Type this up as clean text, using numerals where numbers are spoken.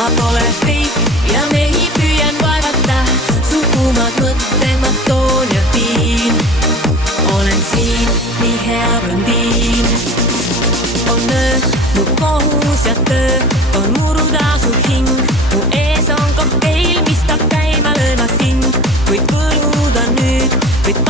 ma pole feik ja mehi püüan vaevata, su kuumad mõtted ma toon ja viin. Olen siin nii hea blondiin. On öö, mu kohus ja töö on muruda su hing. Mu ees on kokteil, mis tahab käima lööma sind. Võid võluda nüüd, võid